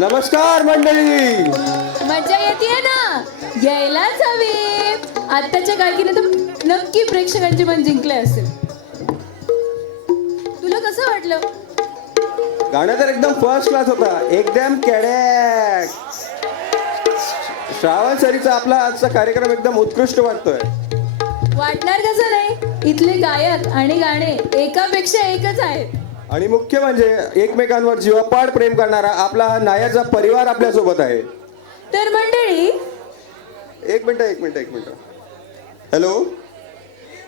नमस्कार मंडळी. मजा येते ना, यायलाच हवी. आत्ताच्या गायकीने तर नक्की प्रेक्षकांचे मन जिंकले असेल. तुला कसं वाटलं? गाणं तर एकदम फर्स्ट क्लास होता, एकदम कॅडॅक. श्रावण सरीचा आपला आजचा कार्यक्रम एकदम उत्कृष्ट वाटतोय. वाटणार कसं नाही, इथले गायक आणि गाणे एकापेक्षा एकच आहेत. आणि मुख्य म्हणजे एकमेकांवर जीवापाड प्रेम करणारा आपला हा नायाचा परिवार आपल्या सोबत आहे. तर मंडळी, एक मिनिट. हॅलो,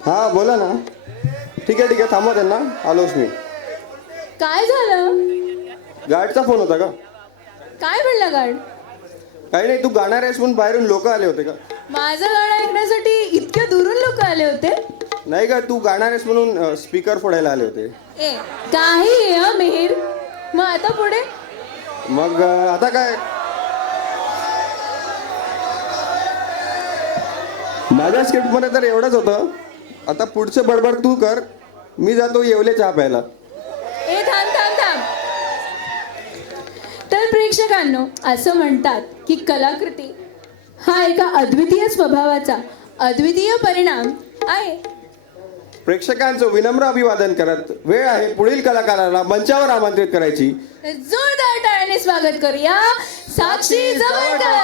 हा बोला ना. ठीक आहे थांबा, त्यांना आलोच मी. काय झालं? गार्डचा फोन होता का? काय म्हणला गार्ड? काही नाही, तू गाणार आहेस म्हणून बाहेरून लोक आले होते का? माझं गाणं ऐकण्यासाठी इतक्या दुरून लोक आले होते? नाही का, तू गाणार आहेस म्हणून स्पीकर फोडायला आले होते. काही मिहीर. मग आता पुढे? मग आता काय, माझ्या स्क्रिप्टमध्ये तर एवढंच होतं. आता पुढचं बडबड तू कर, मी जातो येवले चहा प्यायला. थांब. तर प्रेक्षकांनो, असं म्हणतात की कलाकृती हा एका अद्वितीय स्वभावाचा अद्वितीय परिणाम आहे. प्रेक्षकांचं विनम्र अभिवादन करत वेळ आहे पुढील कलाकाराला मंचावर आमंत्रित करायची. जोरदार टाळ्याने स्वागत करूया साक्षी जवळकर.